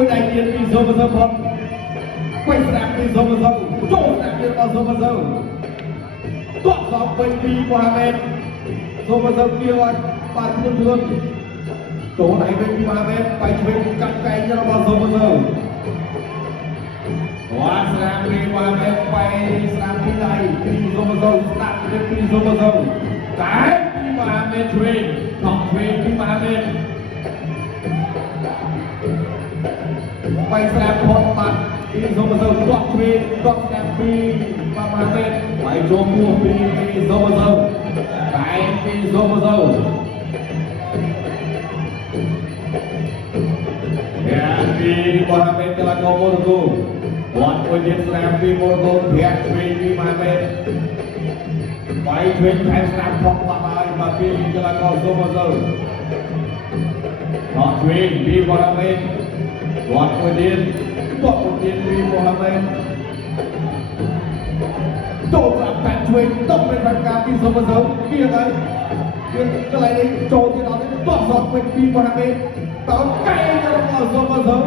មួយដៃទៀតពីសូមសើផុតបិស្រាពីសូមសើចូលស្នាទៀតរបស់សូមសើទក់សងពេញពីមហាមេតសូមសើគៀវបានធ្ងន់ចូលដៃវិញពីមហាមេតបៃឆ្វេងកាត់កែងរបស់សូមសើវ៉ាស្នាពីមហាមេតបៃស្នាពីដៃពីសូមសើស្នាទៀតពីសូមសើតែពីមហាមេតឆ្វេងថប់ឆ្វេងពីមហាមេតបៃស្រាផុតបាត់ពីសូមសើទាត់ឆ្វេងទាត់ស្នាពីមហាមេតបៃចូលពោះពីសូមសើតែពីសូមសើពីមហាមេតកន្លងមកទៅវត្តមួយទៀតស្នាពីមកទៅប្រាក់ឆ្វេងពីមហាមេតបៃឆ្វេងថែមស្នាផុតបាត់ហើយមកពីកន្លងមកសូមសើថតឆ្វេងពីមហាមេតវត្តមួយទៀតទក់មួយទៀតពីមហាមេតចូលតាមកាត់ឆ្វេងតបเป็นការពីសូមសើពីហើយវាកន្លែងនេះចូលទៀតអត់ទេទក់សតពេញពីមហាមេតតើកែរបស់សូមសើ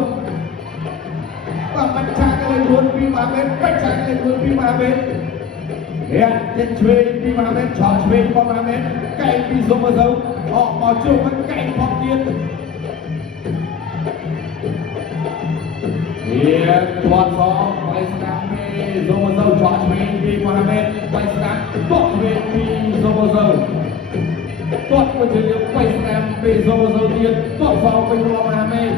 បាទបាច់ឆាកលេងខ្លួនពីមហាមេតបាច់ឆាកលេងខ្លួនពីមហាមេតហេចេញឆ្វេងពីមហាមេតឆក់ឆ្វេងរបស់មហាមេតកែពីសូមសើអอกមកជួបមិនកែផងទៀតទាត់សងបៃស្នាពីសូមសើឆក់ឆ្វេងពីមហាមេតបៃស្នាទាត់ឆ្វេងពីសូមសើទាត់មួយទៀតបៃស្នាពីសូមសើទៀតទាត់សងពីមហាមេត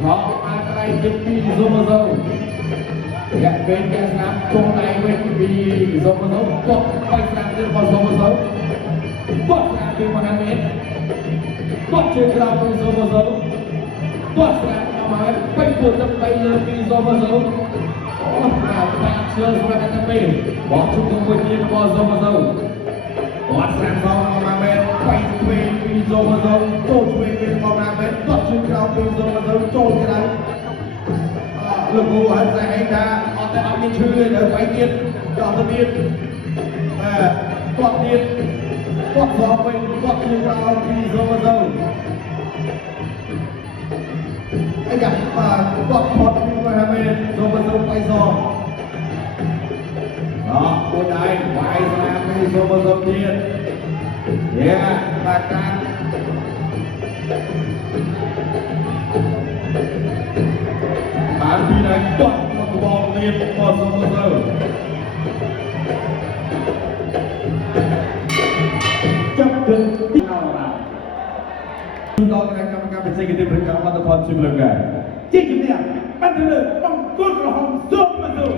ឆក់អាក្រៃទៀតពីសូមសើយ៉ាក់វិញយ៉ាស្នាចូលដៃវិញពីសូមសើទាត់បៃស្នាទៀតរបស់សូមសើទាត់ស្នាពីមហាមេតទាត់ជើងក្រោមពីសូមសើគាត់ស្រាប់មកពេញពួកទឹកបីលើពីសូមសើអូបាទតាមឈើស្រាប់តែពេលបោះជុំមួយទៀតរបស់សូមសើគាត់ស្រាប់មកមកមែនបៃឆ្វេងពីសូមសើចូលឆ្វេងពីមកមែនគាត់ជើងក្រោមពីសូមសើចូលទៅដល់លោកគ្រូអត់ស្អីថាអត់តែអត់មានឈឺទេទៅបៃទៀតដល់ទៅទៀតគាត់ទៀតគាត់ស្របវិញគាត់ជើងក្រោមពីសូមសើไอ้ยักษ์ป่าก็พอดมีมาเมนโซมาโซไปซองคนใดไปสนามมีโซมาโซเทียนเนี่ยตาการตามที่ไหนก็มาบอกเรียนพอโซมาโซจับถึงที่เราchúng tôi đang cầm cặp xây dựng thêm các hoạt động chim lưng gà chỉ chúng ta bắt đầu bằng cốt là hồng sốt mà rồi